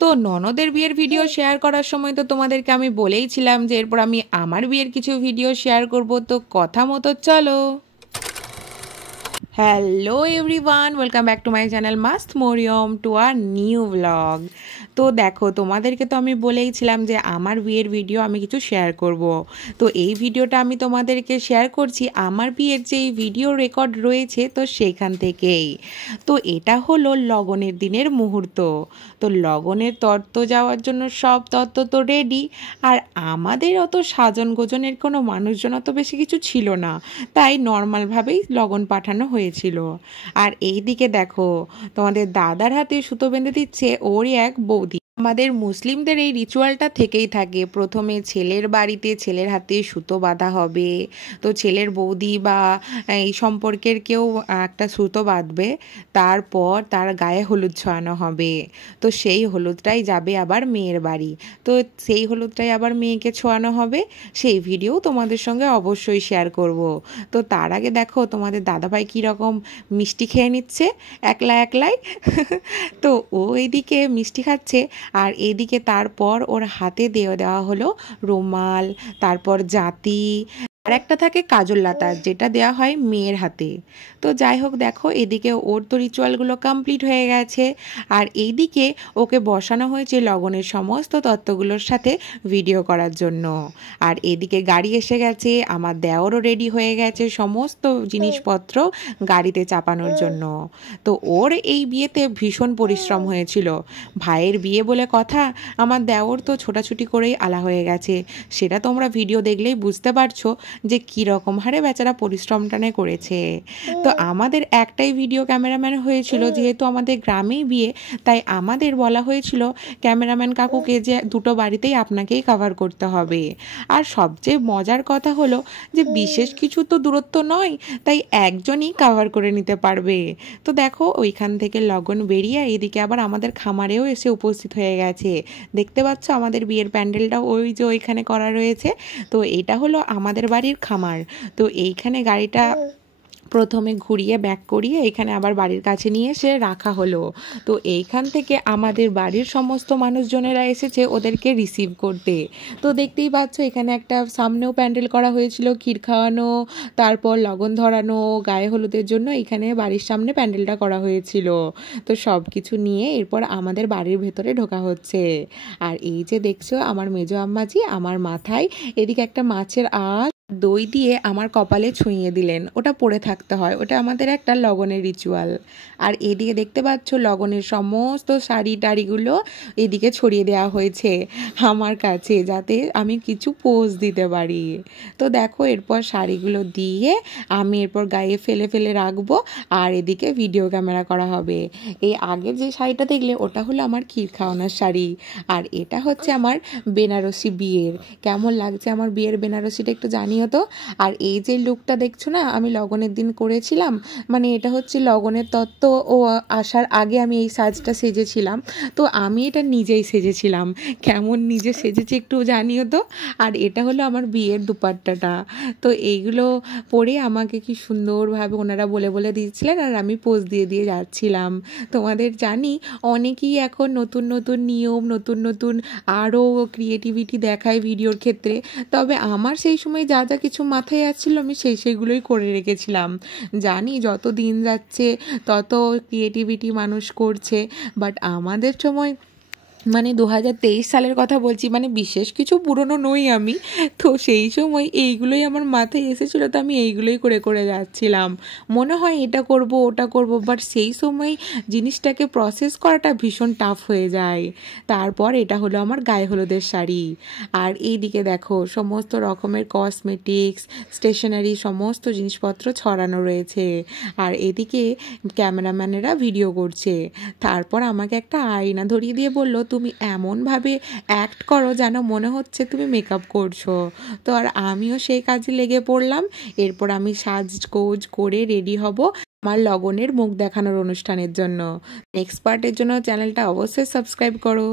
তো ননদের বিয়ের ভিডিও শেয়ার করার সময় তো তোমাদেরকে আমি বলেইছিলাম যে এরপর আমি আমার বিয়ের কিছু ভিডিও শেয়ার করব, তো কথা মতো চলো। Hello everyone, welcome back to my channel মাস্ত Mariam to our new vlog. তো দেখো, তোমাদেরকে তো আমি বলেইছিলাম যে আমার বিয়ের ভিডিও আমি কিছু শেয়ার করব। তো এই ভিডিওটা আমি তোমাদেরকে শেয়ার করছি আমার বিয়ের যে ভিডিও রেকর্ড রয়েছে তো সেইখান থেকেই। তো এটা হলো লগনের দিনের মুহূর্ত। তো লগনের তত্ত্ব যাওয়ার জন্য সব তত্ত্ব তো রেডি, আর আমাদের অত সাজন গোজনের কোনো মানুষজন অত বেশি কিছু ছিল না, তাই নর্মালভাবেই লগন পাঠানো হয়েছিল। আর এই দিকে দেখো, তোমাদের দাদার হাতে সুতো বেঁধে দিচ্ছে ওরই এক বৌদি। আমাদের মুসলিমদের এই রিচুয়ালটা থেকেই থাকে, প্রথমে ছেলের বাড়িতে ছেলের হাতে সুতো বাঁধা হবে, তো ছেলের বৌদি বা এই সম্পর্কের কেউ একটা সুতো বাঁধবে, তারপর তার গায়ে হলুদ ছোঁয়ানো হবে। তো সেই হলুদটাই যাবে আবার মেয়ের বাড়ি, তো সেই হলুদটাই আবার মেয়েকে ছোঁয়ানো হবে। সেই ভিডিও তোমাদের সঙ্গে অবশ্যই শেয়ার করব। তো তার আগে দেখো তোমাদের দাদাভাই কীরকম মিষ্টি খেয়ে নিচ্ছে একলা একলাই। তো ও এইদিকে মিষ্টি খাচ্ছে, আর এইদিকে তারপর ওর হাতে দেওয়া হলো রুমাল, তারপর জাঁতি, আর একটা থাকে কাজল লতা, যেটা দেওয়া হয় মেয়ের হাতে। তো যাই হোক, দেখো এদিকে ওর তো রিচুয়ালগুলো কমপ্লিট হয়ে গেছে, আর এইদিকে ওকে বসানো হয়েছে লগনের সমস্ত তত্ত্বগুলোর সাথে ভিডিও করার জন্য। আর এদিকে গাড়ি এসে গেছে, আমার দেওরও রেডি হয়ে গেছে সমস্ত জিনিসপত্র গাড়িতে চাপানোর জন্য। তো ওর এই বিয়েতে ভীষণ পরিশ্রম হয়েছিল, ভাইয়ের বিয়ে বলে কথা, আমার দেওর তো ছোটাছুটি করেই আলা হয়ে গেছে। সেটা তোমরা ভিডিও দেখলেই বুঝতে পারছো যে কীরকম হারে বেচারা পরিশ্রমটানে করেছে। তো আমাদের একটাই ভিডিও ক্যামেরাম্যান হয়েছিল, যেহেতু আমাদের গ্রামেই বিয়ে, তাই আমাদের বলা হয়েছিল ক্যামেরাম্যান কাকুকে যে দুটো বাড়িতেই আপনাকেই কভার করতে হবে। আর সবচেয়ে মজার কথা হলো যে বিশেষ কিছু তো দূরত্ব নয়, তাই একজনই কভার করে নিতে পারবে। তো দেখো, ওইখান থেকে লগন বেরিয়ে এদিকে আবার আমাদের খামারেও এসে উপস্থিত হয়ে গেছে। দেখতে পাচ্ছ আমাদের বিয়ের প্যান্ডেলটা ওই যে ওইখানে করা রয়েছে। তো এটা হলো আমাদের বাড়ির খামার। তো এইখানে গাড়িটা প্রথমে ঘুরিয়ে ব্যাক করিয়ে এখানে আবার বাড়ির কাছে নিয়ে এসে রাখা হলো। তো এইখান থেকে আমাদের বাড়ির সমস্ত মানুষজনেরা এসেছে ওদেরকে রিসিভ করতে। তো দেখতেই পাচ্ছ এখানে একটা সামনেও প্যান্ডেল করা হয়েছিল, ক্ষীর খাওয়ানো, তারপর লগন ধরানো, গায়ে হলুদের জন্য এখানে বাড়ির সামনে প্যান্ডেলটা করা হয়েছিল। তো সব কিছু নিয়ে এরপর আমাদের বাড়ির ভেতরে ঢোকা হচ্ছে। আর এই যে দেখছো আমার মেজো আম্মাজি আমার মাথায় এদিকে একটা মাছের আঁশ দই দিয়ে আমার কপালে ছুঁয়ে দিলেন, ওটা পরে থাকতে হয়, ওটা আমাদের একটা লগনের রিচুয়াল। আর এদিকে দেখতে পাচ্ছ লগনের সমস্ত শাড়ি টাড়িগুলো এদিকে ছড়িয়ে দেওয়া হয়েছে আমার কাছে, যাতে আমি কিছু পোজ দিতে পারি। তো দেখো এরপর শাড়িগুলো দিয়ে আমি এরপর গায়ে ফেলে ফেলে রাখবো, আর এদিকে ভিডিও ক্যামেরা করা হবে। এই আগের যে শাড়িটা দেখলে ওটা হলো আমার ক্ষীর খাওয়ানোর শাড়ি, আর এটা হচ্ছে আমার বেনারসি বিয়ের। কেমন লাগছে আমার বিয়ের বেনারসিটা একটু জানিও তো। আর এই যে লুকটা দেখছো না, আমি লগনের দিন করেছিলাম, মানে এটা হচ্ছে লগনের তত্ত্ব ও আসার আগে আমি এই সাজটা সেজেছিলাম। তো আমি এটা নিজেই সেজেছিলাম, কেমন নিজে সেজেছি একটু জানিও তো। আর এটা হলো আমার বিয়ের দুপাট্টাটা। তো এইগুলো পরে আমাকে কি সুন্দরভাবে ওনারা বলে বলে দিয়েছিলেন, আর আমি পোজ দিয়ে দিয়ে যাচ্ছিলাম। তোমাদের জানি অনেকেই এখন নতুন নতুন নিয়ম, নতুন নতুন আরও ক্রিয়েটিভিটি দেখায় ভিডিওর ক্ষেত্রে, তবে আমার সেই সময় যা যা কিছু মাথায় আসছিলো আমি সেইগুলোই করে রেখেছিলাম। জানি যত দিন যাচ্ছে তত ক্রিয়েটিভিটি মানুষ করছে, বাট আমাদের সময় মানে 2023 সালের কথা বলছি, মানে বিশেষ কিছু পুরনো নই আমি। তো সেই সময় এইগুলোই আমার মাথায় এসেছিলো, তো আমি এইগুলোই করে করে যাচ্ছিলাম। মনে হয় এটা করব ওটা করব, বাট সেই সময় জিনিসটাকে প্রসেস করাটা ভীষণ টাফ হয়ে যায়। তারপর এটা হলো আমার গায়ে হলুদের শাড়ি। আর এইদিকে দেখো সমস্ত রকমের কসমেটিক্স, স্টেশনারি সমস্ত জিনিসপত্র ছড়ানো রয়েছে। আর এদিকে ক্যামেরাম্যানেরা ভিডিও করছে। তারপর আমাকে একটা আয়না ধরিয়ে দিয়ে বলল, তুমি এমনভাবে অ্যাক্ট করো যেন মনে হচ্ছে তুমি মেকআপ করছো। তো আর আমিও সেই কাজে লেগে পড়লাম। এরপর আমি সাজগোজ করে রেডি হব আমার লগনের মুখ দেখানোর অনুষ্ঠানের জন্য। নেক্সট পার্টের জন্য চ্যানেলটা অবশ্যই সাবস্ক্রাইব করো।